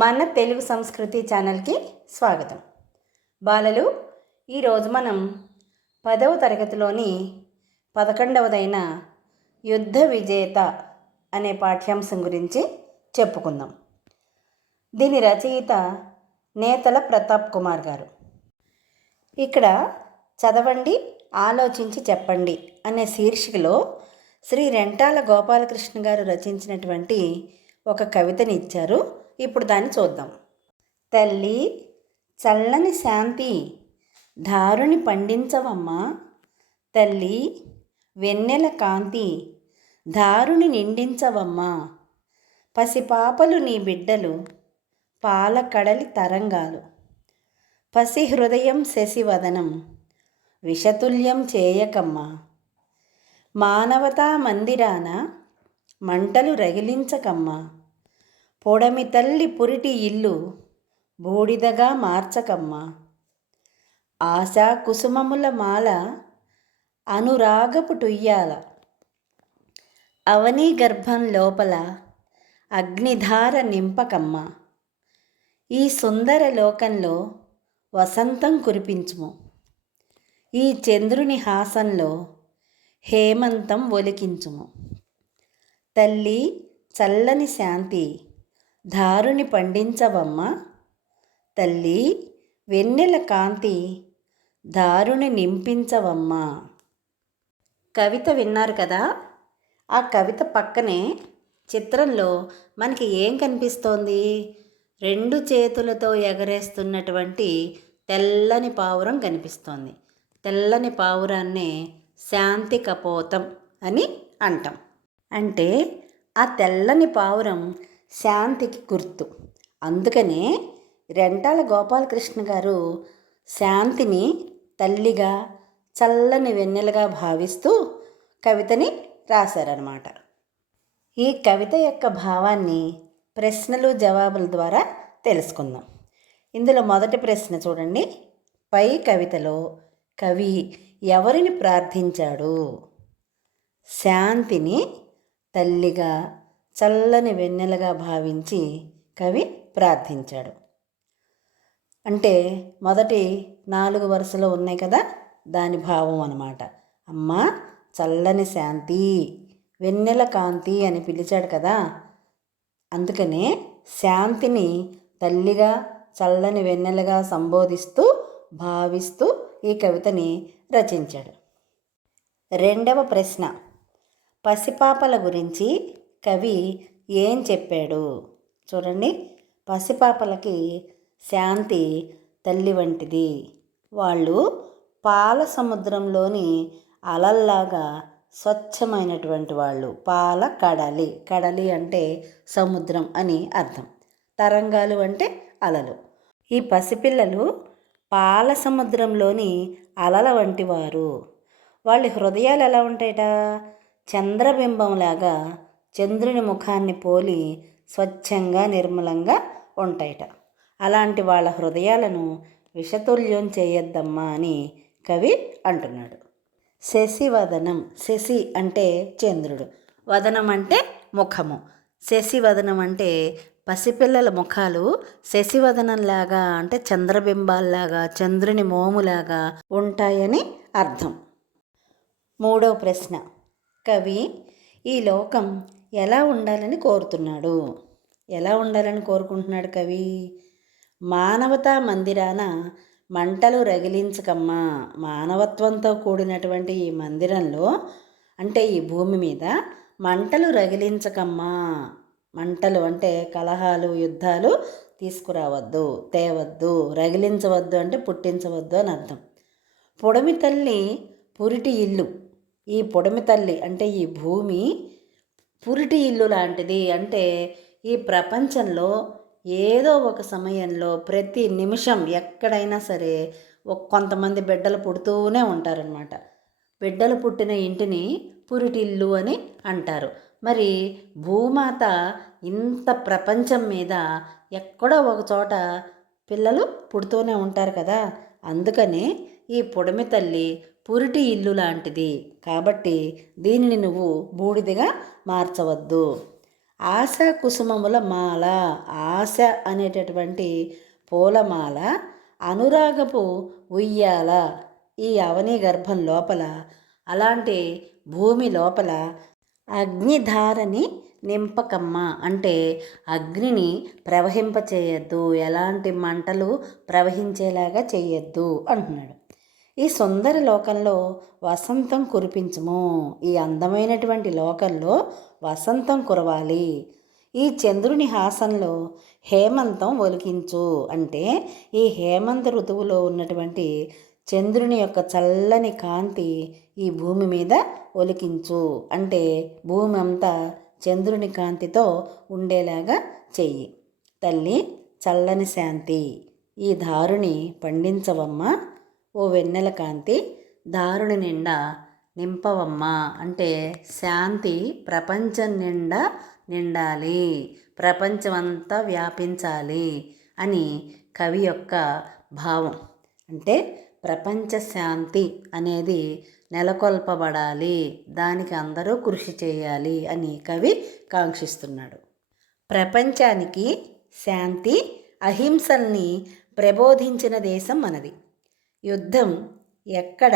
మన తెలుగు సంస్కృతి ఛానల్కి స్వాగతం. బాలలు, ఈరోజు మనం 10వ తరగతిలోని 11వదైన యుద్ధ విజేత అనే పాఠ్యాంశం గురించి చెప్పుకుందాం. దీని రచయిత నేతల ప్రతాప్ కుమార్ గారు. ఇక్కడ చదవండి, ఆలోచించి చెప్పండి అనే శీర్షికలో శ్రీ రెంటాల గోపాలకృష్ణ గారు రచించినటువంటి ఒక కవితని ఇచ్చారు. ఇప్పుడు దాన్ని చూద్దాం. తల్లి చల్లని శాంతి ధారుని పండించవమ్మా, తల్లి వెన్నెల కాంతి ధారుని నిండించవమ్మా, పసిపాపలు నీ బిడ్డలు పాల కడలి తరంగాలు, పసి హృదయం శశివదనం విషతుల్యం చేయకమ్మా, మానవతా మందిరాన మంటలు రగిలించకమ్మా, పొడమి తల్లి పురిటి ఇల్లు బూడిదగా మార్చకమ్మా, ఆశా కుసుమముల మాల అనురాగపు టుయ్యాల, అవనీ గర్భం లోపల అగ్నిధార నింపకమ్మా, ఈ సుందర లోకంలో వసంతం కురిపించుము, ఈ చంద్రుని హాసంలో హేమంతం ఒలికించుము, తల్లి చల్లని శాంతి ధారుని పండించవమ్మా, తల్లి వెన్నెల కాంతి ధారుని నింపించవమ్మా. కవిత విన్నారు కదా. ఆ కవిత పక్కనే చిత్రంలో మనకి ఏం కనిపిస్తోంది? 2 చేతులతో ఎగరేస్తున్నటువంటి తెల్లని పావురం కనిపిస్తోంది. తెల్లని పావురాన్నే శాంతి కపోతం అని అంటాం. అంటే ఆ తెల్లని పావురం శాంతికి గుర్తు. అందుకనే రెంటాల గోపాలకృష్ణ గారు శాంతిని తల్లిగా చల్లని వెన్నెలగా భావిస్తూ కవితని రాశారన్నమాట. ఈ కవిత యొక్క భావాన్ని ప్రశ్నలు జవాబుల ద్వారా తెలుసుకుందాం. ఇందులో మొదటి ప్రశ్న చూడండి. పై కవితలో కవి ఎవరిని ప్రార్థించాడు? శాంతిని తల్లిగా చల్లని వెన్నెలగా భావించి కవి ప్రార్థించాడు. అంటే మొదటి 4 వరుసలో ఉన్నాయి కదా, దాని భావం అన్నమాట. అమ్మ చల్లని శాంతి, వెన్నెల కాంతి అని పిలిచాడు కదా. అందుకనే శాంతిని తల్లిగా చల్లని వెన్నెలగా సంబోధిస్తూ భావిస్తూ ఈ కవితని రచించాడు. రెండవ ప్రశ్న, పసిపాపల గురించి కవి ఏం చెప్పాడు? చూడండి. పసిపాపలకి శాంతి తల్లి వంటిది. వాళ్ళు పాల సముద్రంలోని అలల్లాగా స్వచ్ఛమైనటువంటి వాళ్ళు. పాల కడలి, కడలి అంటే సముద్రం అని అర్థం. తరంగాలు అంటే అలలు. ఈ పసిపిల్లలు పాల సముద్రంలోని అలల వంటి వారు. వాళ్ళ హృదయాలు ఎలా ఉంటాయట? చంద్రబింబంలాగా చంద్రుని ముఖాన్ని పోలి స్వచ్ఛంగా నిర్మలంగా ఉంటాయట. అలాంటి వాళ్ళ హృదయాలను విషతుల్యం చేయొద్దమ్మా అని కవి అంటున్నాడు. శశివదనం, శశి అంటే చంద్రుడు, వదనం అంటే ముఖము. శశివదనం అంటే పసిపిల్లల ముఖాలు శశివదనంలాగా అంటే చంద్రబింబాల్లాగా చంద్రుని మోములాగా ఉంటాయని అర్థం. మూడవ ప్రశ్న, కవి ఈ లోకం ఎలా ఉండాలని కోరుతున్నాడు? ఎలా ఉండాలని కోరుకుంటున్నాడు కవి? మానవతా మందిరాన మంటలు రగిలించకమ్మా. మానవత్వంతో కూడినటువంటి ఈ మందిరంలో అంటే ఈ భూమి మీద మంటలు రగిలించకమ్మా. మంటలు అంటే కలహాలు, యుద్ధాలు తీసుకురావద్దు, తేవద్దు. రగిలించవద్దు అంటే పుట్టించవద్దు అని అర్థం. పొడమి తల్లి పురిటి ఇల్లు. ఈ పొడమి తల్లి అంటే ఈ భూమి పురిటి ఇల్లు లాంటిది. అంటే ఈ ప్రపంచంలో ఏదో ఒక సమయంలో ప్రతి నిమిషం ఎక్కడైనా సరే కొంతమంది బిడ్డలు పుడుతూనే ఉంటారనమాట. బిడ్డలు పుట్టిన ఇంటిని పురిటిల్లు అని అంటారు. మరి భూమాత ఇంత ప్రపంచం మీద ఎక్కడో ఒక చోట పిల్లలు పుడుతూనే ఉంటారు కదా. అందుకని ఈ పొడమి తల్లి పురిటి ఇల్లు లాంటిది. కాబట్టి దీనిని నువ్వు బూడిదగా మార్చవద్దు. ఆశ కుసుమముల మాల, ఆశ అనేటటువంటి పూలమాల, అనురాగపు ఉయ్యాల ఈ అవని గర్భం లోపల, అలాంటి భూమి లోపల అగ్నిధారని నింపకమ్మ అంటే అగ్నిని ప్రవహింపచేయద్దు, ఎలాంటి మంటలు ప్రవహించేలాగా చేయొద్దు అంటున్నాడు. ఈ సుందర లోకంలో వసంతం కురిపించుము, ఈ అందమైనటువంటి లోకంలో వసంతం కురవాలి. ఈ చంద్రుని హాసంలో హేమంతం ఒలికించు అంటే ఈ హేమంత ఋతువులో ఉన్నటువంటి చంద్రుని యొక్క చల్లని కాంతి ఈ భూమి మీద ఒలికించు అంటే భూమి అంతా చంద్రుని కాంతితో ఉండేలాగా చెయ్యి. తల్లి చల్లని శాంతి, ఈ దారుని పండించవమ్మా, ఓ వెన్నెల కాంతి దారుని నిండా నింపవమ్మా అంటే శాంతి ప్రపంచం నిండా నిండాలి, ప్రపంచమంతా వ్యాపించాలి అని కవి యొక్క భావం. అంటే ప్రపంచ శాంతి అనేది నెలకొల్పబడాలి, దానికి అందరూ కృషి చేయాలి అని కవి కాంక్షిస్తున్నాడు. ప్రపంచానికి శాంతి అహింసల్ని ప్రబోధించిన దేశం మనది. యుద్ధం ఎక్కడ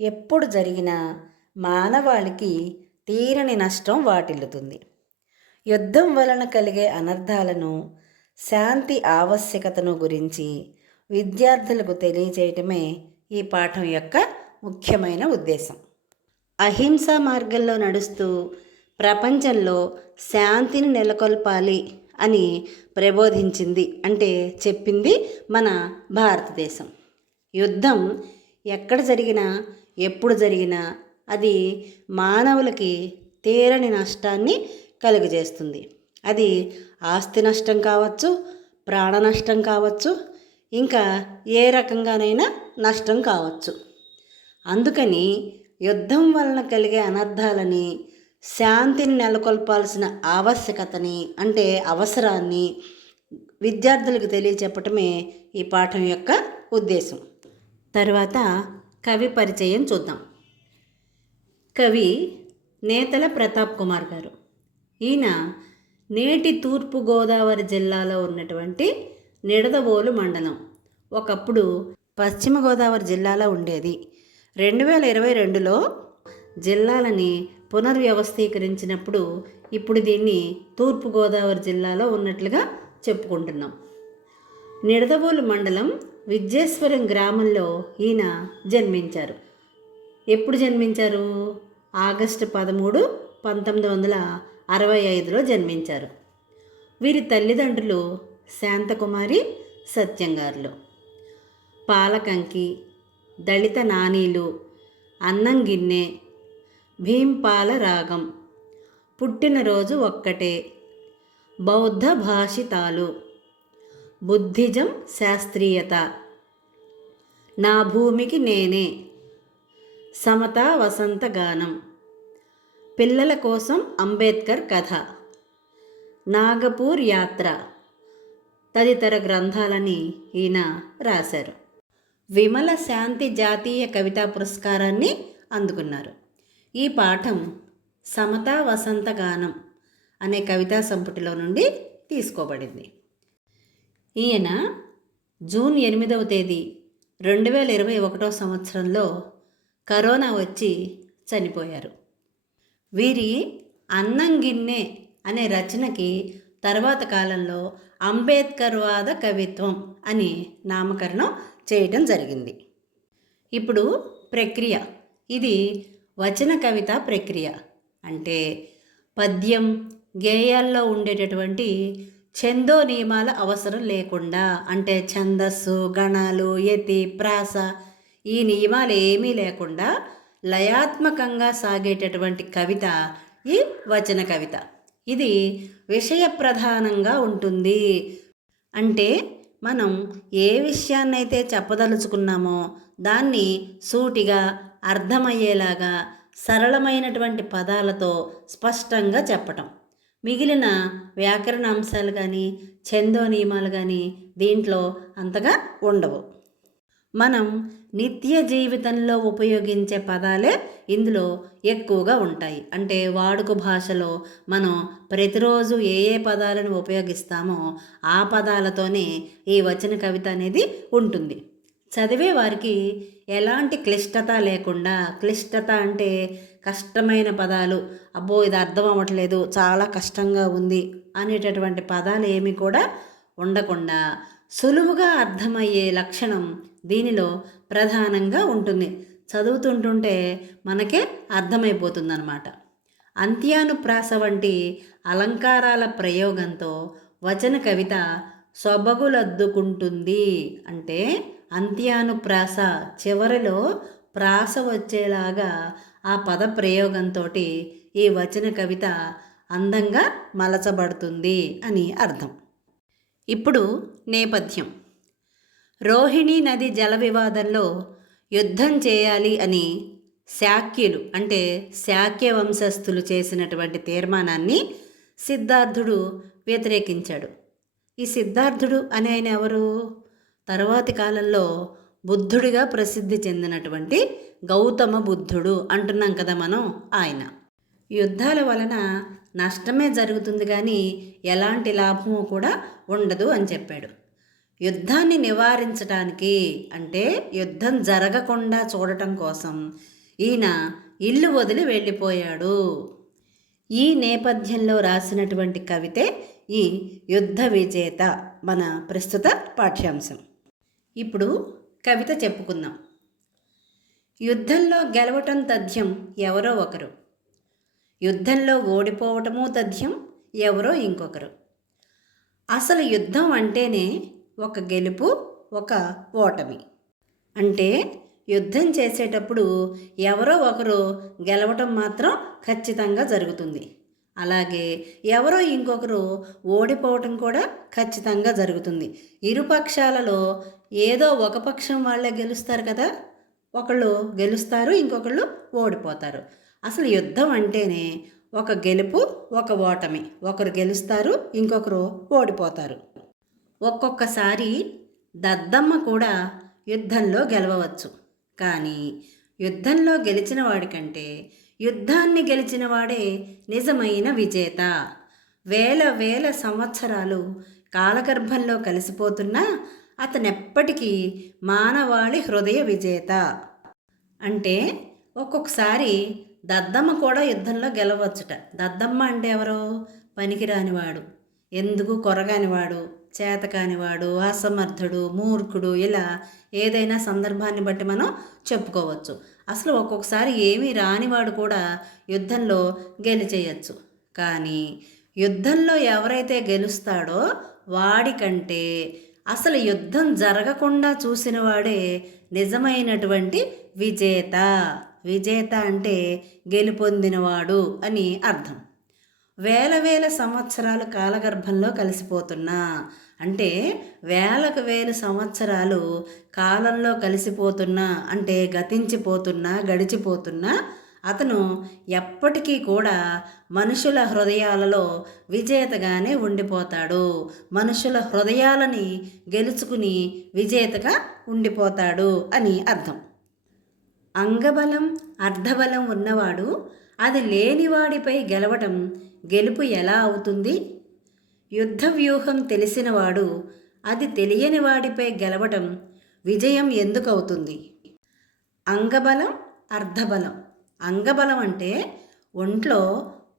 ఎప్పుడు జరిగినా మానవాళికి తీరని నష్టం వాటిల్లుతుంది. యుద్ధం వలన కలిగే అనర్థాలను, శాంతి ఆవశ్యకతను గురించి విద్యార్థులకు తెలియజేయటమే ఈ పాఠం యొక్క ముఖ్యమైన ఉద్దేశం. అహింసా మార్గంలో నడుస్తూ ప్రపంచంలో శాంతిని నెలకొల్పాలి అని ప్రబోధించింది అంటే చెప్పింది మన భారతదేశం. యుద్ధం ఎక్కడ జరిగినా ఎప్పుడు జరిగినా అది మానవులకి తీరని నష్టాన్ని కలుగజేస్తుంది. అది ఆస్తి నష్టం కావచ్చు, ప్రాణ నష్టం కావచ్చు, ఇంకా ఏ రకంగానైనా నష్టం కావచ్చు. అందుకని యుద్ధం వలన కలిగే అనర్థాలని, శాంతిని నెలకొల్పాల్సిన ఆవశ్యకతని అంటే అవసరాన్ని విద్యార్థులకు తెలియచెప్పటమే ఈ పాఠం యొక్క ఉద్దేశం. తర్వాత కవి పరిచయం చూద్దాం. కవి నేతల ప్రతాప్ కుమార్ గారు. ఈయన నేటి తూర్పుగోదావరి జిల్లాలో ఉన్నటువంటి నిడదవోలు మండలం, ఒకప్పుడు పశ్చిమ గోదావరి జిల్లాలో ఉండేది. 2022లో జిల్లాలని పునర్వ్యవస్థీకరించినప్పుడు ఇప్పుడు దీన్ని తూర్పుగోదావరి జిల్లాలో ఉన్నట్లుగా చెప్పుకుంటున్నాం. నిడదవోలు మండలం విద్యేశ్వరం గ్రామంలో ఈయన జన్మించారు. ఎప్పుడు జన్మించారు? ఆగస్టు 13, 1965లో జన్మించారు. వీరి తల్లిదండ్రులు శాంతకుమారి, సత్యంగారులు. పాలకంకి, దళిత నానీలు, అన్నం గిన్నె, భీంపాల రాగం, పుట్టినరోజు ఒక్కటే, బౌద్ధ భాషితాలు, బుద్ధిజం శాస్త్రీయత, నా భూమికి నేనే, సమతా వసంత గానం, పిల్లల కోసం అంబేద్కర్ కథ, నాగపూర్ యాత్ర తదితర గ్రంథాలని ఈయన రాశారు. విమల శాంతి జాతీయ కవితా పురస్కారాన్ని అందుకున్నారు. ఈ పాఠం సమతా వసంత గానం అనే కవితా సంపుటిలో నుండి తీసుకోబడింది. ఈయన జూన్ 8వ తేదీ 2021 సంవత్సరంలో కరోనా వచ్చి చనిపోయారు. వీరి అన్నం గిన్నె అనే రచనకి తర్వాత కాలంలో అంబేద్కర్ వాద కవిత్వం అని నామకరణం చేయటం జరిగింది. ఇప్పుడు ప్రక్రియ, ఇది వచన కవిత ప్రక్రియ. అంటే పద్యం, గేయాల్లో ఉండేటటువంటి ఛందో నియమాల అవసరం లేకుండా, అంటే ఛందస్సు, గణాలు, యతి, ప్రాస ఈ నియమాలు ఏమీ లేకుండా లయాత్మకంగా సాగేటటువంటి కవిత ఈ వచన కవిత. ఇది విషయ ప్రధానంగా ఉంటుంది. అంటే మనం ఏ విషయాన్నైతే చెప్పదలుచుకున్నామో దాన్ని సూటిగా అర్థమయ్యేలాగా సరళమైనటువంటి పదాలతో స్పష్టంగా చెప్పటం. మిగిలిన వ్యాకరణ అంశాలు కానీ ఛందో నియమాలు కానీ దీంట్లో అంతగా ఉండవు. మనం నిత్య జీవితంలో ఉపయోగించే పదాలే ఇందులో ఎక్కువగా ఉంటాయి. అంటే వాడుక భాషలో మనం ప్రతిరోజు ఏ ఏ పదాలను ఉపయోగిస్తామో ఆ పదాలతోనే ఈ వచన కవిత అనేది ఉంటుంది. చదివే వారికి ఎలాంటి క్లిష్టత లేకుండా, క్లిష్టత అంటే కష్టమైన పదాలు, అబ్బో ఇది అర్థం అవ్వట్లేదు, చాలా కష్టంగా ఉంది అనేటటువంటి పదాలు ఏమి కూడా ఉండకుండా సులువుగా అర్థమయ్యే లక్షణం దీనిలో ప్రధానంగా ఉంటుంది. చదువుతుంటుంటే మనకే అర్థమైపోతుందన్నమాట. అంత్యానుప్రాస వంటి అలంకారాల ప్రయోగంతో వచన కవిత సొబగులద్దుకుంటుంది. అంటే అంత్యానుప్రాస చివరిలో ప్రాస వచ్చేలాగా ఆ పద ప్రయోగంతో ఈ వచన కవిత అందంగా మలచబడుతుంది అని అర్థం. ఇప్పుడు నేపథ్యం. రోహిణీ నది జల వివాదంలో యుద్ధం చేయాలి అని శాక్యులు అంటే శాక్య వంశస్థులు చేసినటువంటి తీర్మానాన్ని సిద్ధార్థుడు వ్యతిరేకించాడు. ఈ సిద్ధార్థుడు అనే ఆయన ఎవరు? తరువాతి కాలంలో బుద్ధుడిగా ప్రసిద్ధి చెందినటువంటి గౌతమ బుద్ధుడు అంటున్నాం కదా మనం. ఆయన యుద్ధాల వలన నష్టమే జరుగుతుంది కానీ ఎలాంటి లాభము కూడా ఉండదు అని చెప్పాడు. యుద్ధాన్ని నివారించడానికి అంటే యుద్ధం జరగకుండా చూడటం కోసం ఈయన ఇల్లు వదిలి వెళ్ళిపోయాడు. ఈ నేపథ్యంలో రాసినటువంటి కవితే ఈ యుద్ధ విజేత, మన ప్రస్తుత పాఠ్యాంశం. ఇప్పుడు కవిత చెప్పుకుందాం. యుద్ధంలో గెలవటం తథ్యం ఎవరో ఒకరు, యుద్ధంలో ఓడిపోవటము తథ్యం ఎవరో ఇంకొకరు. అసలు యుద్ధం అంటేనే ఒక గెలుపు, ఒక ఓటమి. అంటే యుద్ధం చేసేటప్పుడు ఎవరో ఒకరు గెలవటం మాత్రం ఖచ్చితంగా జరుగుతుంది. అలాగే ఎవరో ఇంకొకరు ఓడిపోవటం కూడా ఖచ్చితంగా జరుగుతుంది. ఇరుపక్షాలలో ఏదో ఒక పక్షం వాళ్ళే గెలుస్తారు కదా, ఒకళ్ళు గెలుస్తారు, ఇంకొకళ్ళు ఓడిపోతారు. అసలు యుద్ధం అంటేనే ఒక గెలుపు, ఒక ఓటమి. ఒకరు గెలుస్తారు, ఇంకొకరు ఓడిపోతారు. ఒక్కొక్కసారి దద్దమ్మ కూడా యుద్ధంలో గెలవవచ్చు. కానీ యుద్ధంలో గెలిచిన వాడికంటే యుద్ధాన్ని గెలిచిన వాడే నిజమైన విజేత. వేల వేల సంవత్సరాలు కాలగర్భంలో కలిసిపోతున్నా అతనెప్పటికీ మానవాళి హృదయ విజేత. అంటే ఒక్కొక్కసారి దద్దమ్మ కూడా యుద్ధంలో గెలవచ్చుట. దద్దమ్మ అంటే ఎవరో? పనికిరానివాడు, ఎందుకు కొరగానివాడు, చేతకానివాడు, అసమర్థుడు, మూర్ఖుడు, ఇలా ఏదైనా సందర్భాన్ని బట్టి మనం చెప్పుకోవచ్చు. అసలు ఒక్కొక్కసారి ఏమీ రానివాడు కూడా యుద్ధంలో గెలిచేయచ్చు. కానీ యుద్ధంలో ఎవరైతే గెలుస్తాడో వాడికంటే అసలు యుద్ధం జరగకుండా చూసిన వాడే నిజమైనటువంటి విజేత. విజేత అంటే గెలుపొందినవాడు అని అర్థం. వేల వేల సంవత్సరాలు కాలగర్భంలో కలిసిపోతున్నా, అంటే వేలకు వేల సంవత్సరాలు కాలంలో కలిసిపోతున్నా, అంటే గతించిపోతున్నా, గడిచిపోతున్నా అతను ఎప్పటికీ కూడా మనుషుల హృదయాలలో విజేతగానే ఉండిపోతాడు. మనుషుల హృదయాలని గెలుచుకుని విజేతగా ఉండిపోతాడు అని అర్థం. అంగబలం అర్ధబలం ఉన్నవాడు అది లేనివాడిపై గెలవటం గెలుపు ఎలా అవుతుంది? యుద్ధ వ్యూహం తెలిసినవాడు అది తెలియని వాడిపై గెలవటం విజయం ఎందుకు అవుతుంది? అంగబలం అర్ధబలం. అంగబలం అంటే ఒంట్లో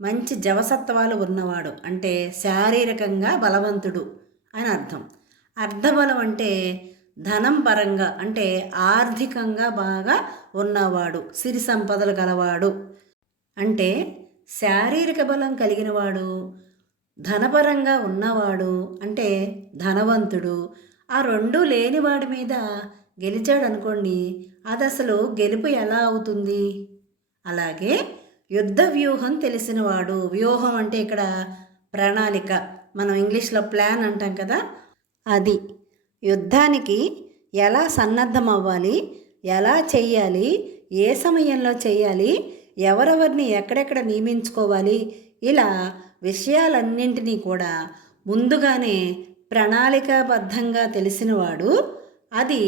మంచి జవసత్వాలు ఉన్నవాడు, అంటే శారీరకంగా బలవంతుడు అని అర్థం. అర్ధబలం అంటే ధనం పరంగా, అంటే ఆర్థికంగా బాగా ఉన్నవాడు, సిరి సంపదలు గలవాడు. అంటే శారీరక బలం కలిగినవాడు, ధనపరంగా ఉన్నవాడు, అంటే ధనవంతుడు. ఆ రెండూ లేనివాడి మీద గెలిచాడు అనుకోండి, అది అసలు గెలుపు ఎలా అవుతుంది? అలాగే యుద్ధ వ్యూహం తెలిసినవాడు. వ్యూహం అంటే ఇక్కడ ప్రణాళిక, మనం ఇంగ్లీష్లో ప్లాన్ అంటాం కదా, అది. యుద్ధానికి ఎలా సన్నద్ధం అవ్వాలి, ఎలా చెయ్యాలి, ఏ సమయంలో చెయ్యాలి, ఎవరెవరిని ఎక్కడెక్కడ నియమించుకోవాలి, ఇలా విషయాలన్నింటినీ కూడా ముందుగానే ప్రణాళికాబద్ధంగా తెలిసినవాడు అది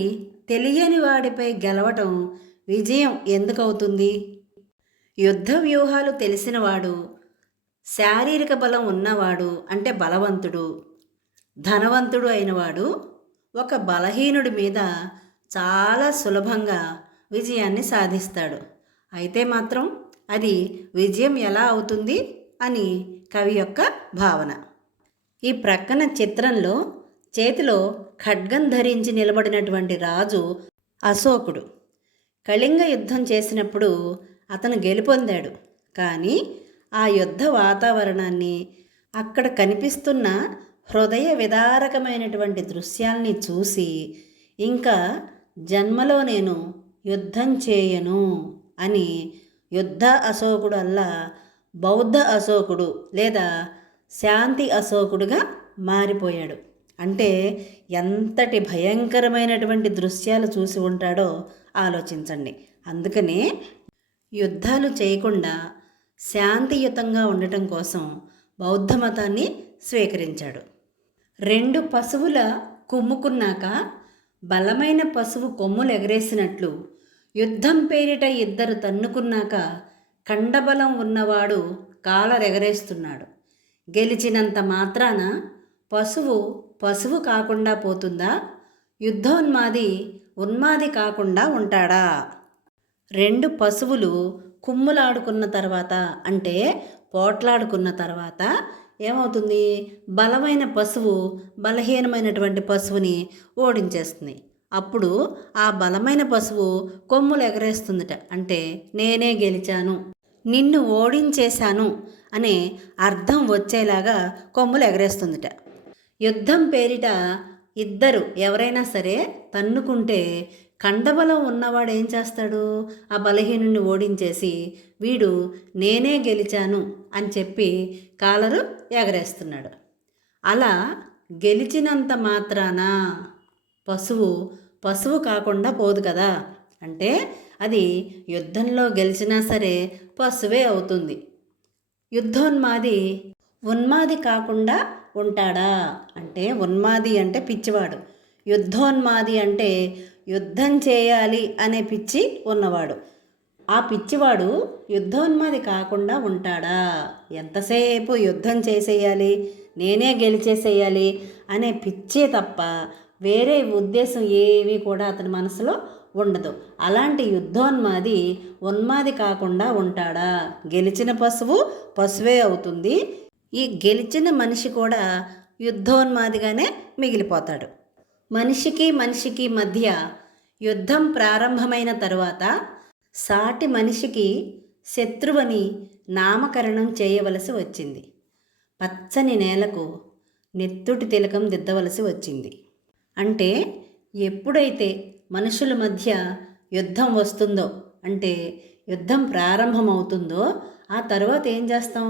తెలియని వాడిపై గెలవటం విజయం ఎందుకవుతుంది? యుద్ధ వ్యూహాలు తెలిసినవాడు, శారీరక బలం ఉన్నవాడు అంటే బలవంతుడు, ధనవంతుడు అయినవాడు ఒక బలహీనుడి మీద చాలా సులభంగా విజయాన్ని సాధిస్తాడు. అయితే మాత్రం అది విజయం ఎలా అవుతుంది అని కవి యొక్క భావన. ఈ ప్రక్కన చిత్రంలో చేతిలో ఖడ్గం ధరించి నిలబడినటువంటి రాజు అశోకుడు. కళింగ యుద్ధం చేసినప్పుడు అతను గెలుపొందాడు. కానీ ఆ యుద్ధ వాతావరణాన్ని, అక్కడ కనిపిస్తున్న హృదయ విదారకమైనటువంటి దృశ్యాల్ని చూసి ఇంకా జన్మలో నేను యుద్ధం చేయను అని యుద్ధ అశోకుడు అల్లా బౌద్ధ అశోకుడు లేదా శాంతి అశోకుడుగా మారిపోయాడు. అంటే ఎంతటి భయంకరమైనటువంటి దృశ్యాలు చూసి ఉంటాడో ఆలోచించండి. అందుకనే యుద్ధాలు చేయకుండా శాంతియుతంగా ఉండటం కోసం బౌద్ధ మతాన్ని స్వీకరించాడు. 2 పశువుల కుమ్ముకున్నాక బలమైన పశువు కొమ్ములు ఎగరేసినట్లు యుద్ధం పేరిట 2 తన్నుకున్నాక కండబలం ఉన్నవాడు కాలరెగరేస్తున్నాడు. గెలిచినంత మాత్రాన పశువు కాకుండా పోతుందా? యుద్ధోన్మాది ఉన్మాది కాకుండా ఉంటాడా? 2 పశువులు కుమ్ములాడుకున్న తర్వాత అంటే పోట్లాడుకున్న తర్వాత ఏమవుతుంది? బలమైన పశువు బలహీనమైనటువంటి పశువుని ఓడించేస్తుంది. అప్పుడు ఆ బలమైన పశువు కొమ్ములు ఎగరేస్తుందట. అంటే నేనే గెలిచాను, నిన్ను ఓడించేశాను అనే అర్థం వచ్చేలాగా కొమ్ములు ఎగరేస్తుందట. యుద్ధం పేరిట 2 ఎవరైనా సరే తన్నుకుంటే కండబలం ఉన్నవాడు ఏం చేస్తాడు? ఆ బలహీనుని ఓడించేసి వీడు నేనే గెలిచాను అని చెప్పి కాలరు ఎగరేస్తున్నాడు. అలా గెలిచినంత మాత్రాన పశువు కాకుండా పోదు కదా. అంటే అది యుద్ధంలో గెలిచినా సరే పశువే అవుతుంది. యుద్ధోన్మాది ఉన్మాది కాకుండా ఉంటాడా? అంటే ఉన్మాది అంటే పిచ్చివాడు, యుద్ధోన్మాది అంటే యుద్ధం చేయాలి అనే పిచ్చి ఉన్నవాడు. ఆ పిచ్చివాడు యుద్ధోన్మాది కాకుండా ఉంటాడా? ఎంతసేపు యుద్ధం చేసేయాలి, నేనే గెలిచేసేయాలి అనే పిచ్చే తప్ప వేరే ఉద్దేశం ఏమీ కూడా అతని మనసులో ఉండదు. అలాంటి యుద్ధోన్మాది ఉన్మాది కాకుండా ఉంటాడా? గెలిచిన పశువే అవుతుంది. ఈ గెలిచిన మనిషి కూడా యుద్ధోన్మాదిగానే మిగిలిపోతాడు. మనిషికి మధ్య యుద్ధం ప్రారంభమైన తరువాత సాటి మనిషికి శత్రువని నామకరణం చేయవలసి వచ్చింది. పచ్చని నేలకు నెత్తుటి తిలకం దిద్దవలసి వచ్చింది. అంటే ఎప్పుడైతే మనుషుల మధ్య యుద్ధం వస్తుందో, అంటే యుద్ధం ప్రారంభమవుతుందో ఆ తర్వాత ఏం చేస్తాం?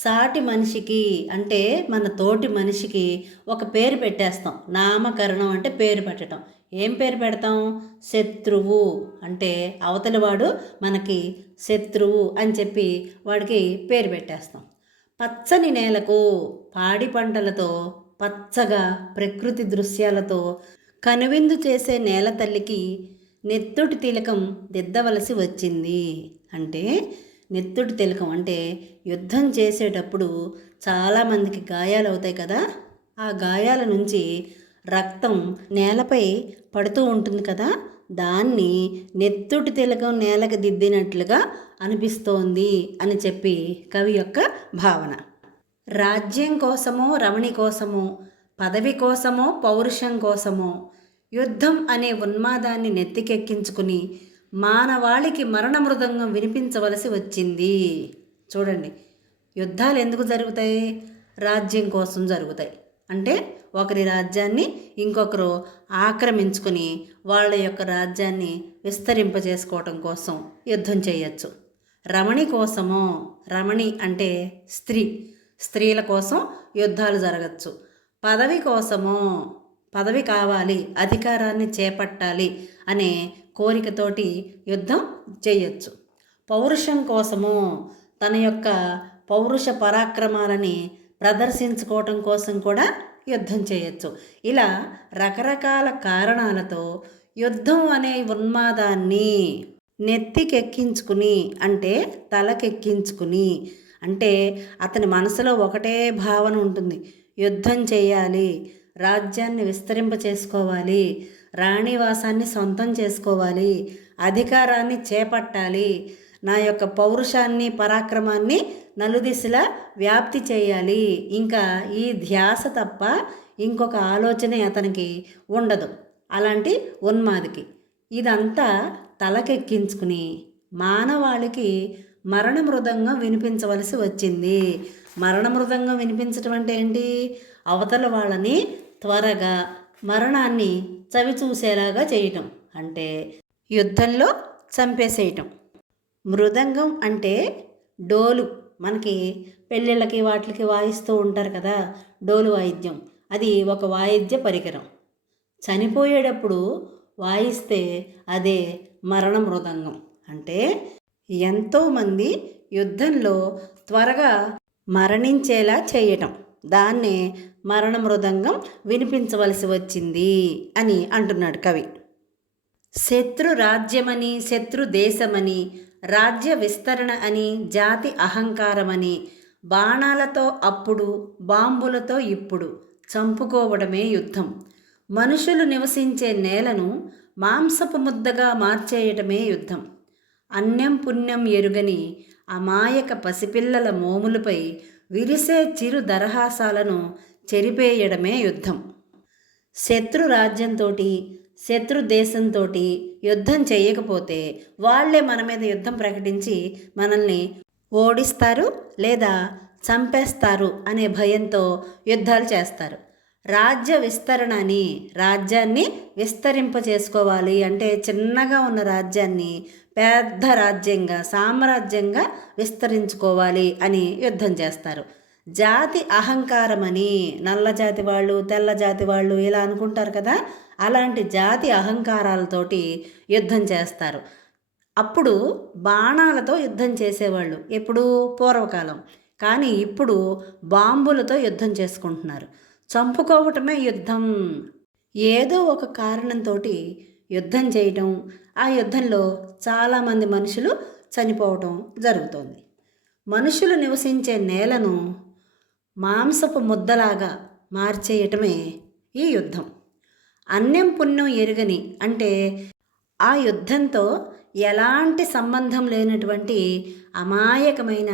సాటి మనిషికి అంటే మన తోటి మనిషికి ఒక పేరు పెట్టేస్తాం. నామకరణం అంటే పేరు పెట్టడం. ఏం పేరు పెడతాం? శత్రువు. అంటే అవతలివాడు మనకి శత్రువు అని చెప్పి వాడికి పేరు పెట్టేస్తాం. పచ్చని నేలకు పాడి పంటలతో పచ్చగా ప్రకృతి దృశ్యాలతో కనువిందు చేసే నేల తల్లికి నెత్తుటి తిలకం దిద్దవలసి వచ్చింది. అంటే నెత్తుటి తిలకం అంటే యుద్ధం చేసేటప్పుడు చాలామందికి గాయాలు అవుతాయి కదా. ఆ గాయాల నుంచి రక్తం నేలపై పడుతూ ఉంటుంది కదా. దాన్ని నెత్తుటి తిలకం నేలకు దిద్దినట్లుగా అనిపిస్తోంది అని చెప్పి కవి యొక్క భావన. రాజ్యం కోసమో, రమణి కోసమో, పదవి కోసమో, పౌరుషం కోసమో యుద్ధం అనే ఉన్మాదాన్ని నెత్తికెక్కించుకుని మానవాళికి మరణ మృదంగం వినిపించవలసి వచ్చింది. చూడండి, యుద్ధాలు ఎందుకు జరుగుతాయి? రాజ్యం కోసం జరుగుతాయి. అంటే ఒకరి రాజ్యాన్ని ఇంకొకరు ఆక్రమించుకుని వాళ్ళ యొక్క రాజ్యాన్ని విస్తరింపజేసుకోవటం కోసం యుద్ధం చేయొచ్చు. రమణి కోసమో, రమణి అంటే స్త్రీల కోసం యుద్ధాలు జరగచ్చు. పదవి కోసమో, పదవి కావాలి, అధికారాన్ని చేపట్టాలి అనే కోరికతోటి యుద్ధం చేయొచ్చు. పౌరుషం కోసమో, తన యొక్క పౌరుష పరాక్రమాలని ప్రదర్శించుకోవటం కోసం కూడా యుద్ధం చేయొచ్చు. ఇలా రకరకాల కారణాలతో యుద్ధం అనే ఉన్మాదాన్ని నెత్తికెక్కించుకుని, అంటే తలకెక్కించుకుని, అంటే అతని మనసులో ఒకటే భావన ఉంటుంది, యుద్ధం చేయాలి, రాజ్యాన్ని విస్తరింప చేసుకోవాలి, రాణివాసాన్ని సొంతం చేసుకోవాలి, అధికారాన్ని చేపట్టాలి, నా యొక్క పౌరుషాన్ని పరాక్రమాన్ని నలుదిశలా వ్యాప్తి చేయాలి. ఇంకా ఈ ధ్యాస తప్ప ఇంకొక ఆలోచనే అతనికి ఉండదు అలాంటి ఉన్మాదికి. ఇదంతా తలకెక్కించుకుని మానవాళికి మరణ మృదంగం వినిపించవలసి వచ్చింది. మరణ మృదంగం వినిపించడం అంటే ఏంటి? అవతల వాళ్ళని త్వరగా మరణాన్ని చవిచూసేలాగా చేయటం, అంటే యుద్ధంలో చంపేసేయటం. మృదంగం అంటే డోలు, మనకి పెళ్ళిళ్ళకి వాటికి వాయిస్తూ ఉంటారు కదా, డోలు వాయిద్యం. అది ఒక వాయిద్య పరికరం. చనిపోయేటప్పుడు వాయిస్తే అదే మరణ మృదంగం. అంటే ఎంతోమంది యుద్ధంలో త్వరగా మరణించేలా చేయటం, దాన్నే మరణ మృదంగం వినిపించవలసి వచ్చింది అని అంటున్నాడు కవి. శత్రు రాజ్యమని, శత్రు దేశమని, రాజ్య విస్తరణ అని, జాతి అహంకారమని, బాణాలతో అప్పుడు, బాంబులతో ఇప్పుడు చంపుకోవడమే యుద్ధం. మనుషులు నివసించే నేలను మాంసపు ముద్దగా మార్చేయటమే యుద్ధం. అన్యం పుణ్యం ఎరుగని అమాయక పసిపిల్లల మోములపై విరిసే చిరు దరహాసాలను చెరిపేయడమే యుద్ధం. శత్రు రాజ్యంతో, శత్రు దేశంతో యుద్ధం చేయకపోతే వాళ్ళే మన మీద యుద్ధం ప్రకటించి మనల్ని ఓడిస్తారు లేదా చంపేస్తారు అనే భయంతో యుద్ధాలు చేస్తారు. రాజ్య విస్తరణ అని, రాజ్యాన్ని విస్తరింప చేసుకోవాలి అంటే చిన్నగా ఉన్న రాజ్యాన్ని పెద్ద రాజ్యంగా, సామ్రాజ్యంగా విస్తరించుకోవాలి అని యుద్ధం చేస్తారు. జాతి అహంకారమని, నల్ల జాతి వాళ్ళు, తెల్ల జాతి వాళ్ళు ఇలా అనుకుంటారు కదా, అలాంటి జాతి అహంకారాలతోటి యుద్ధం చేస్తారు. అప్పుడు బాణాలతో యుద్ధం చేసేవాళ్ళు, ఎప్పుడు పూర్వకాలం. కానీ ఇప్పుడు బాంబులతో యుద్ధం చేసుకుంటున్నారు. చంపుకోవటమే యుద్ధం. ఏదో ఒక కారణంతో యుద్ధం చేయటం, ఆ యుద్ధంలో చాలామంది మనుషులు చనిపోవటం జరుగుతోంది. మనుషులు నివసించే నేలను మాంసపు ముద్దలాగా మార్చేయటమే ఈ యుద్ధం. అన్యం పుణ్యం ఎరుగని అంటే ఆ యుద్ధంతో ఎలాంటి సంబంధం లేనటువంటి అమాయకమైన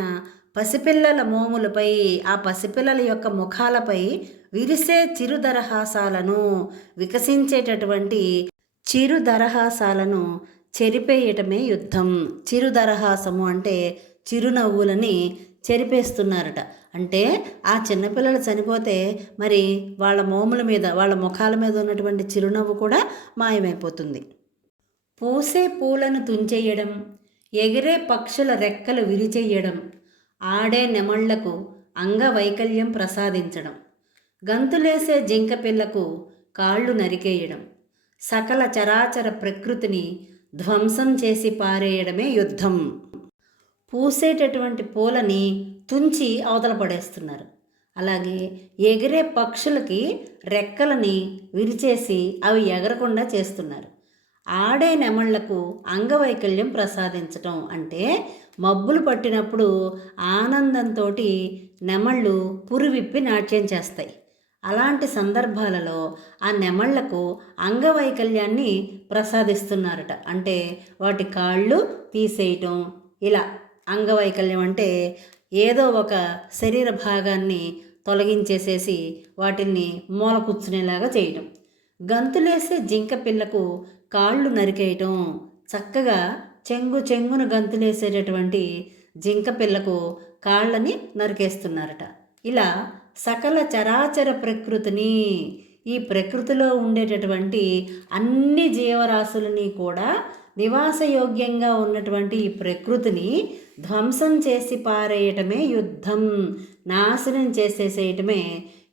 పసిపిల్లల మోములపై, ఆ పసిపిల్లల యొక్క ముఖాలపై విరిసే చిరుదరహాసాలను, వికసించేటటువంటి చిరుదరహాసాలను చెరిపేయటమే యుద్ధం. చిరుదరహాసము అంటే చిరునవ్వులని చెరిపేస్తున్నారట. అంటే ఆ చిన్నపిల్లలు చనిపోతే మరి వాళ్ళ మోముల మీద, వాళ్ళ ముఖాల మీద ఉన్నటువంటి చిరునవ్వు కూడా మాయమైపోతుంది. పూసే పూలను తుంచేయడం, ఎగిరే పక్షుల రెక్కలు విరిచేయడం, ఆడే నెమళ్లకు అంగవైకల్యం ప్రసాదించడం, గంతులేసే జింక పిల్లకు కాళ్ళు నరికేయడం, సకల చరాచర ప్రకృతిని ధ్వంసం చేసి పారేయడమే యుద్ధం. పూసేటటువంటి పూలని తుంచి అవతల పడేస్తున్నారు. అలాగే ఎగిరే పక్షులకి రెక్కలని విరిచేసి అవి ఎగరకుండా చేస్తున్నారు. ఆడే నెమళ్లకు అంగవైకల్యం ప్రసాదించటం అంటే మబ్బులు పట్టినప్పుడు ఆనందంతో నెమళ్ళు పురివిప్పి నాట్యం చేస్తాయి. అలాంటి సందర్భాలలో ఆ నెమళ్లకు అంగవైకల్యాన్ని ప్రసాదిస్తున్నారట. అంటే వాటి కాళ్ళు తీసేయటం, ఇలా అంగవైకల్యం అంటే ఏదో ఒక శరీర భాగాన్ని తొలగించేసేసి వాటిని మూల కూర్చునేలాగా చేయటం. గంతులేసే జింక పిల్లకు కాళ్ళు నరికేయటం, చక్కగా చెంగున గంతులేసేటటువంటి జింక పిల్లకు కాళ్ళని నరికేస్తున్నారట. ఇలా సకల చరాచర ప్రకృతిని, ఈ ప్రకృతిలో ఉండేటటువంటి అన్ని జీవరాశులని కూడా, నివాసయోగ్యంగా ఉన్నటువంటి ఈ ప్రకృతిని ధ్వంసం చేసి పారేయటమే యుద్ధం. నాశనం చేసేసేయటమే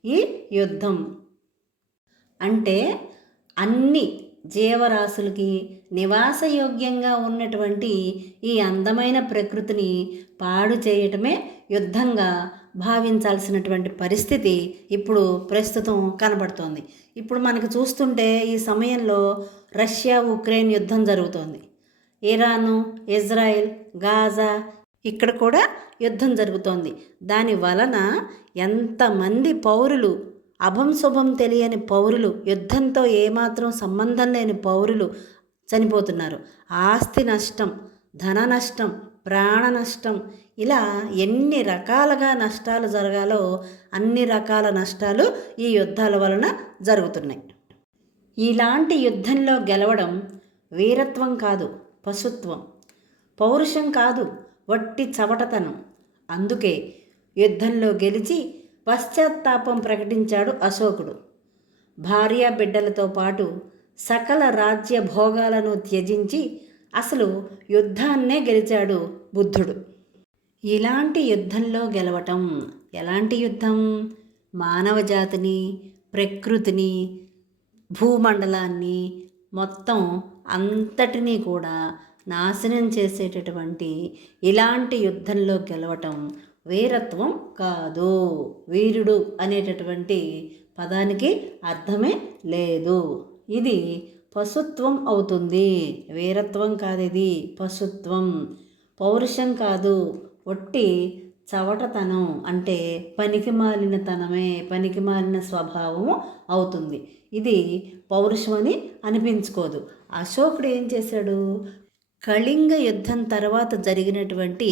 ఈ యుద్ధం. అంటే అన్ని జీవరాశులకి నివాసయోగ్యంగా ఉన్నటువంటి ఈ అందమైన ప్రకృతిని పాడు చేయటమే యుద్ధంగా భావించాల్సినటువంటి పరిస్థితి ఇప్పుడు ప్రస్తుతం కనబడుతోంది. ఇప్పుడు మనకు చూస్తుంటే ఈ సమయంలో రష్యా ఉక్రెయిన్ యుద్ధం జరుగుతోంది. ఇరాను, ఇజ్రాయెల్, గాజా ఇక్కడ కూడా యుద్ధం జరుగుతోంది. దాని వలన ఎంతమంది పౌరులు, అభం శుభం తెలియని పౌరులు, యుద్ధంతో ఏమాత్రం సంబంధం లేని పౌరులు చనిపోతున్నారు. ఆస్తి నష్టం, ధన నష్టం, ప్రాణ నష్టం, ఇలా ఎన్ని రకాలుగా నష్టాలు జరగాలో అన్ని రకాల నష్టాలు ఈ యుద్ధాల వలన జరుగుతున్నాయి. ఇలాంటి యుద్ధంలో గెలవడం వీరత్వం కాదు, పశుత్వం. పౌరుషం కాదు, వట్టి చవటతనం. అందుకే యుద్ధంలో గెలిచి పశ్చాత్తాపం ప్రకటించాడు అశోకుడు. భార్యా బిడ్డలతో పాటు సకల రాజ్య భోగాలను త్యజించి అసలు యుద్ధాన్నే గెలిచాడు బుద్ధుడు. ఇలాంటి యుద్ధంలో గెలవటం ఎలాంటి యుద్ధం? మానవ జాతిని, ప్రకృతిని, భూమండలాన్ని మొత్తం అంతటినీ కూడా నాశనం చేసేటటువంటి ఇలాంటి యుద్ధంలో గెలవటం వీరత్వం కాదు. వీరుడు అనేటటువంటి పదానికి అర్థమే లేదు. ఇది పశుత్వం అవుతుంది. వీరత్వం కాదు, ఇది పశుత్వం. పౌరుషం కాదు, ఒట్టి చవటతనం, అంటే పనికిమాలినతనమే, పనికిమాలిన స్వభావం అవుతుంది. ఇది పౌరుషమని అనిపించుకోదు. అశోకుడు ఏం చేశాడు? కళింగ యుద్ధం తర్వాత జరిగినటువంటి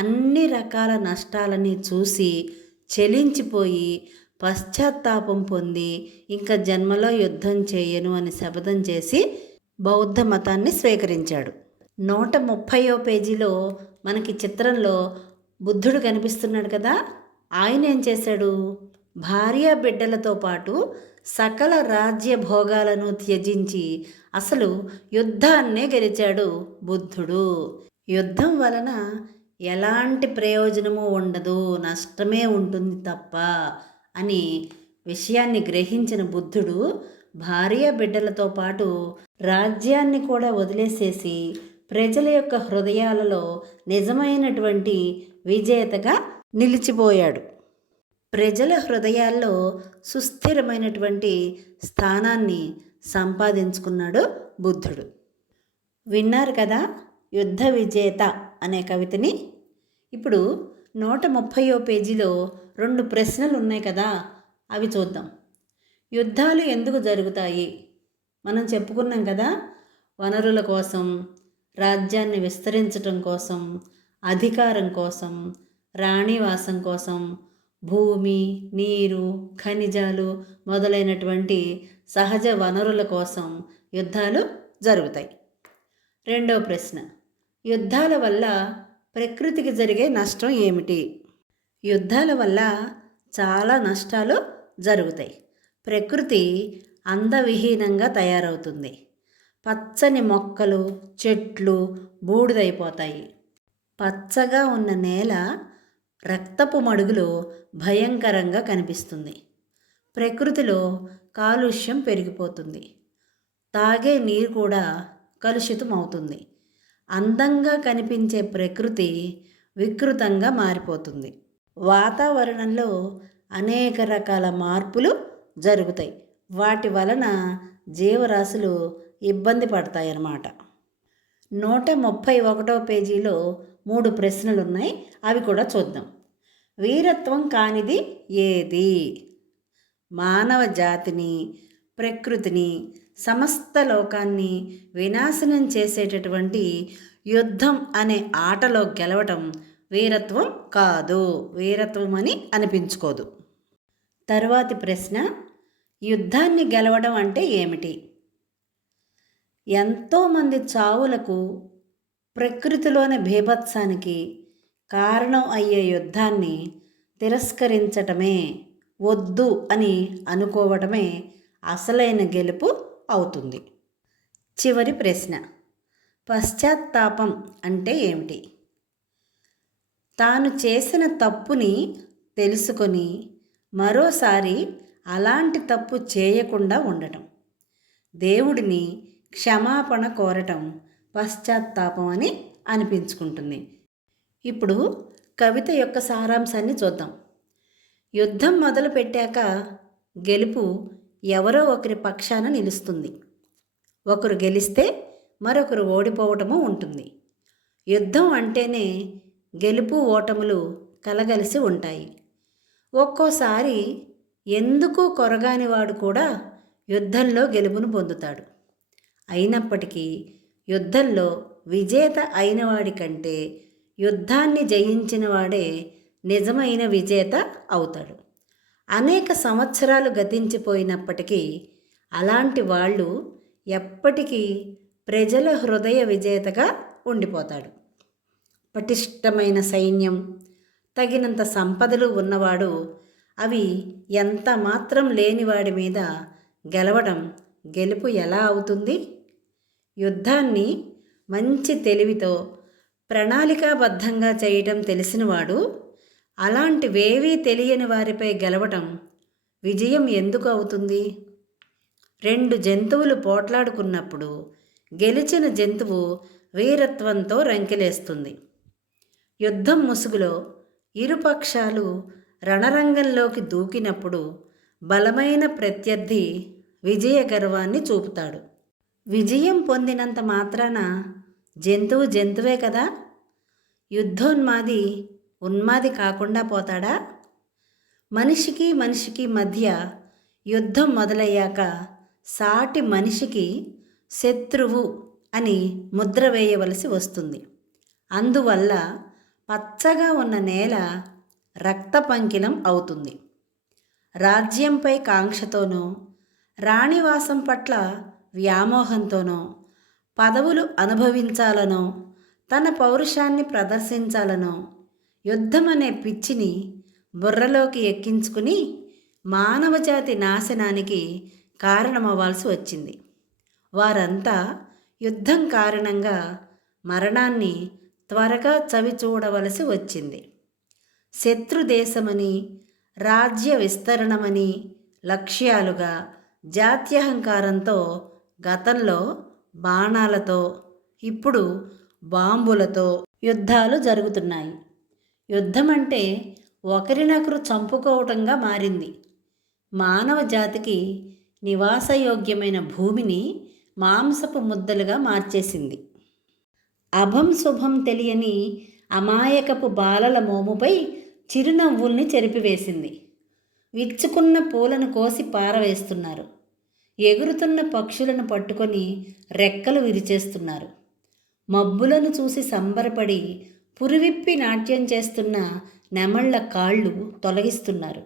అన్ని రకాల నష్టాలని చూసి చెలించిపోయి పశ్చాత్తాపం పొంది ఇంకా జన్మలో యుద్ధం చేయను అని శపథం చేసి బౌద్ధ మతాన్ని స్వీకరించాడు. 130వ పేజీలో మనకి చిత్రంలో బుద్ధుడు కనిపిస్తున్నాడు కదా. ఆయన ఏం చేశాడు? భార్య బిడ్డలతో పాటు సకల రాజ్య భోగాలను త్యజించి అసలు యుద్ధాన్నే గెలిచాడు బుద్ధుడు. యుద్ధం వలన ఎలాంటి ప్రయోజనము ఉండదు, నష్టమే ఉంటుంది తప్ప అని విషయాన్ని గ్రహించిన బుద్ధుడు భార్య బిడ్డలతో పాటు రాజ్యాన్ని కూడా వదిలేసేసి ప్రజల యొక్క హృదయాలలో నిజమైనటువంటి విజేతగా నిలిచిపోయాడు. ప్రజల హృదయాల్లో సుస్థిరమైనటువంటి స్థానాన్ని సంపాదించుకున్నాడు బుద్ధుడు. విన్నారు కదా యుద్ధ విజేత అనే కవితని. ఇప్పుడు 130వ పేజీలో 2 ప్రశ్నలు ఉన్నాయి కదా, అవి చూద్దాం. యుద్ధాలు ఎందుకు జరుగుతాయి? మనం చెప్పుకున్నాం కదా, వనరుల కోసం, రాజ్యాన్ని విస్తరించటం కోసం, అధికారం కోసం, రాణివాసం కోసం, భూమి, నీరు, ఖనిజాలు మొదలైనటువంటి సహజ వనరుల కోసం యుద్ధాలు జరుగుతాయి. రెండవ ప్రశ్న, యుద్ధాల వల్ల ప్రకృతికి జరిగే నష్టం ఏమిటి? యుద్ధాల వల్ల చాలా నష్టాలు జరుగుతాయి. ప్రకృతి అందవిహీనంగా తయారవుతుంది. పచ్చని మొక్కలు, చెట్లు బూడిదైపోతాయి. పచ్చగా ఉన్న నేల రక్తపు మడుగులో భయంకరంగా కనిపిస్తుంది. ప్రకృతిలో కాలుష్యం పెరిగిపోతుంది. తాగే నీరు కూడా కలుషితం అవుతుంది. అందంగా కనిపించే ప్రకృతి వికృతంగా మారిపోతుంది. వాతావరణంలో అనేక రకాల మార్పులు జరుగుతాయి. వాటి వలన జీవరాశులు ఇబ్బంది పడతాయి అన్నమాట. 131వ పేజీలో 3 ప్రశ్నలు ఉన్నాయి, అవి కూడా చూద్దాం. వీరత్వం కానిది ఏది? మానవ జాతిని, ప్రకృతిని, సమస్త లోకాన్ని వినాశనం చేసేటటువంటి యుద్ధం అనే ఆటలో గెలవటం వీరత్వం కాదు, వీరత్వం అని అనిపించుకోదు. తరువాతి ప్రశ్న, యుద్ధాన్ని గెలవడం అంటే ఏమిటి? ఎంతోమంది చావులకు, ప్రకృతిలోని బీభత్సానికి కారణం అయ్యే యుద్ధాన్ని తిరస్కరించటమే, వద్దు అని అనుకోవటమే అసలైన గెలుపు అవుతుంది. చివరి ప్రశ్న, పశ్చాత్తాపం అంటే ఏమిటి? తాను చేసిన తప్పుని తెలుసుకొని మరోసారి అలాంటి తప్పు చేయకుండా ఉండటం, దేవుడిని క్షమాపణ కోరటం పశ్చాత్తాపం అని అనిపించుకుంటుంది. ఇప్పుడు కవిత యొక్క సారాంశాన్ని చూద్దాం. యుద్ధం మొదలుపెట్టాక గెలుపు ఎవరో ఒకరి పక్షాన నిలుస్తుంది. ఒకరు గెలిస్తే మరొకరు ఓడిపోవటము ఉంటుంది. యుద్ధం అంటేనే గెలుపు ఓటములు కలగలిసి ఉంటాయి. ఒక్కోసారి ఎందుకు కొరగానివాడు కూడా యుద్ధంలో గెలుపును పొందుతాడు. అయినప్పటికీ యుద్ధంలో విజేత అయినవాడి కంటే యుద్ధాన్ని జయించిన వాడే నిజమైన విజేత అవుతాడు. అనేక సంవత్సరాలు గతించిపోయినప్పటికీ అలాంటి వాళ్ళు ఎప్పటికీ ప్రజల హృదయ విజేతగా ఉండిపోతాడు. పటిష్టమైన సైన్యం, తగినంత సంపదలు ఉన్నవాడు అవి ఎంత మాత్రం లేనివాడి మీద గెలవడం గెలుపు ఎలా అవుతుంది? యుద్ధాన్ని మంచి తెలివితో ప్రణాళికాబద్ధంగా చేయటం తెలిసినవాడు అలాంటివేవీ తెలియని వారిపై గెలవటం విజయం ఎందుకు అవుతుంది? 2 జంతువులు పోట్లాడుకున్నప్పుడు గెలిచిన జంతువు వీరత్వంతో రంకెలేస్తుంది. యుద్ధం ముసుగులో ఇరుపక్షాలు రణరంగంలోకి దూకినప్పుడు బలమైన ప్రత్యర్థి విజయ గర్వాన్ని చూపుతాడు. విజయం పొందినంత మాత్రాన జంతువు జంతువే కదా, యుద్ధోన్మాది ఉన్మాది కాకుండా పోతాడా? మనిషికి మనిషికి మధ్య యుద్ధం మొదలయ్యాక సాటి మనిషికి శత్రువు అని ముద్ర వేయవలసి వస్తుంది. అందువల్ల పచ్చగా ఉన్న నేల రక్తపంకిలం అవుతుంది. రాజ్యంపై కాంక్షతోనో, రాణివాసం పట్ల వ్యామోహంతోనో, పదవులు అనుభవించాలనో, తన పౌరుషాన్ని ప్రదర్శించాలనో యుద్ధం అనే పిచ్చిని బుర్రలోకి ఎక్కించుకుని మానవజాతి నాశనానికి కారణమవ్వాల్సి వచ్చింది. వారంతా యుద్ధం కారణంగా మరణాన్ని త్వరగా చవి చూడవలసి వచ్చింది. శత్రుదేశమని, రాజ్య విస్తరణమని లక్ష్యాలుగా జాత్యహంకారంతో గతంలో బాణాలతో, ఇప్పుడు బాంబులతో యుద్ధాలు జరుగుతున్నాయి. యుద్ధం అంటే ఒకరినొకరు చంపుకోవటంగా మారింది. మానవ జాతికి నివాసయోగ్యమైన భూమిని మాంసపు ముద్దలుగా మార్చేసింది. అభం శుభం తెలియని అమాయకపు బాలల మోముపై చిరునవ్వుల్ని చెరిపివేసింది. విచ్చుకున్న పూలను కోసి పారవేస్తున్నారు. ఎగురుతున్న పక్షులను పట్టుకొని రెక్కలు విరిచేస్తున్నారు. మబ్బులను చూసి సంబరపడి పురివిప్పి నాట్యం చేస్తున్న నెమళ్ల కాళ్ళు తొలగిస్తున్నారు.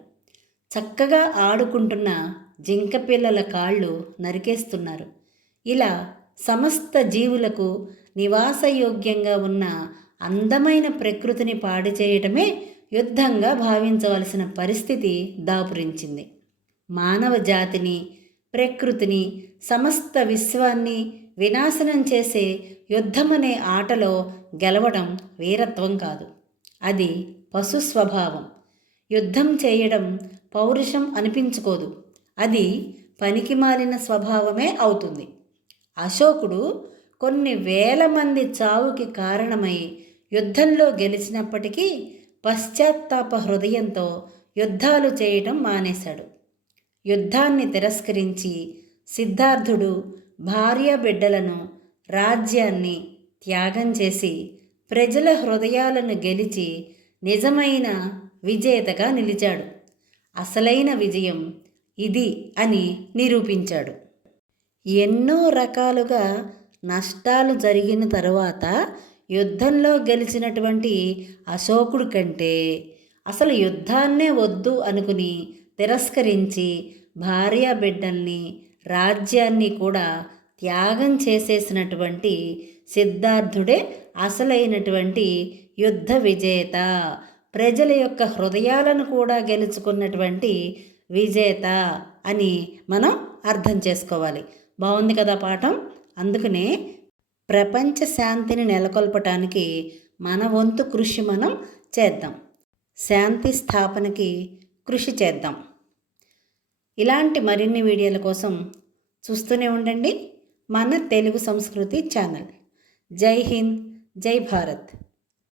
చక్కగా ఆడుకుంటున్న జింకపిల్లల కాళ్ళు నరికేస్తున్నారు. ఇలా సమస్త జీవులకు నివాసయోగ్యంగా ఉన్న అందమైన ప్రకృతిని పాడు చేయటమే యుద్ధంగా భావించవలసిన పరిస్థితి దాపురించింది. మానవ జాతిని, ప్రకృతిని, సమస్త విశ్వాన్ని వినాశనం చేసే యుద్ధమనే ఆటలో గెలవడం వీరత్వం కాదు, అది పశు స్వభావం. యుద్ధం చేయడం పౌరుషం అనిపించుకోదు, అది పనికిమాలిన స్వభావమే అవుతుంది. అశోకుడు కొన్ని వేల మంది చావుకి కారణమై యుద్ధంలో గెలిచినప్పటికీ పశ్చాత్తాప హృదయంతో యుద్ధాలు చేయటం మానేశాడు. యుద్ధాన్ని తిరస్కరించి సిద్ధార్థుడు భార్య బిడ్డలను, రాజ్యాన్ని త్యాగం చేసి ప్రజల హృదయాలను గెలిచి నిజమైన విజేతగా నిలిచాడు. అసలైన విజయం ఇది అని నిరూపించాడు. ఎన్నో రకాలుగా నష్టాలు జరిగిన తరువాత యుద్ధంలో గెలిచినటువంటి అశోకుడి కంటే అసలు యుద్ధాన్నే వద్దు అనుకుని తిరస్కరించి భార్య బిడ్డల్ని, రాజ్యాన్ని కూడా త్యాగం చేసేసినటువంటి సిద్ధార్థుడే అసలైనటువంటి యుద్ధ విజేత, ప్రజల యొక్క హృదయాలను కూడా గెలుచుకున్నటువంటి విజేత అని మనం అర్థం చేసుకోవాలి. బాగుంది కదా పాఠం? అందుకనే ప్రపంచ శాంతిని నెలకొల్పటానికి మన వంతు కృషి మనం చేద్దాం. శాంతి స్థాపనకి కృషి చేద్దాం. ఇలాంటి మరిన్ని వీడియోల కోసం చూస్తూనే ఉండండి మన తెలుగు సంస్కృతి ఛానల్. జై హింద్, జై భారత్.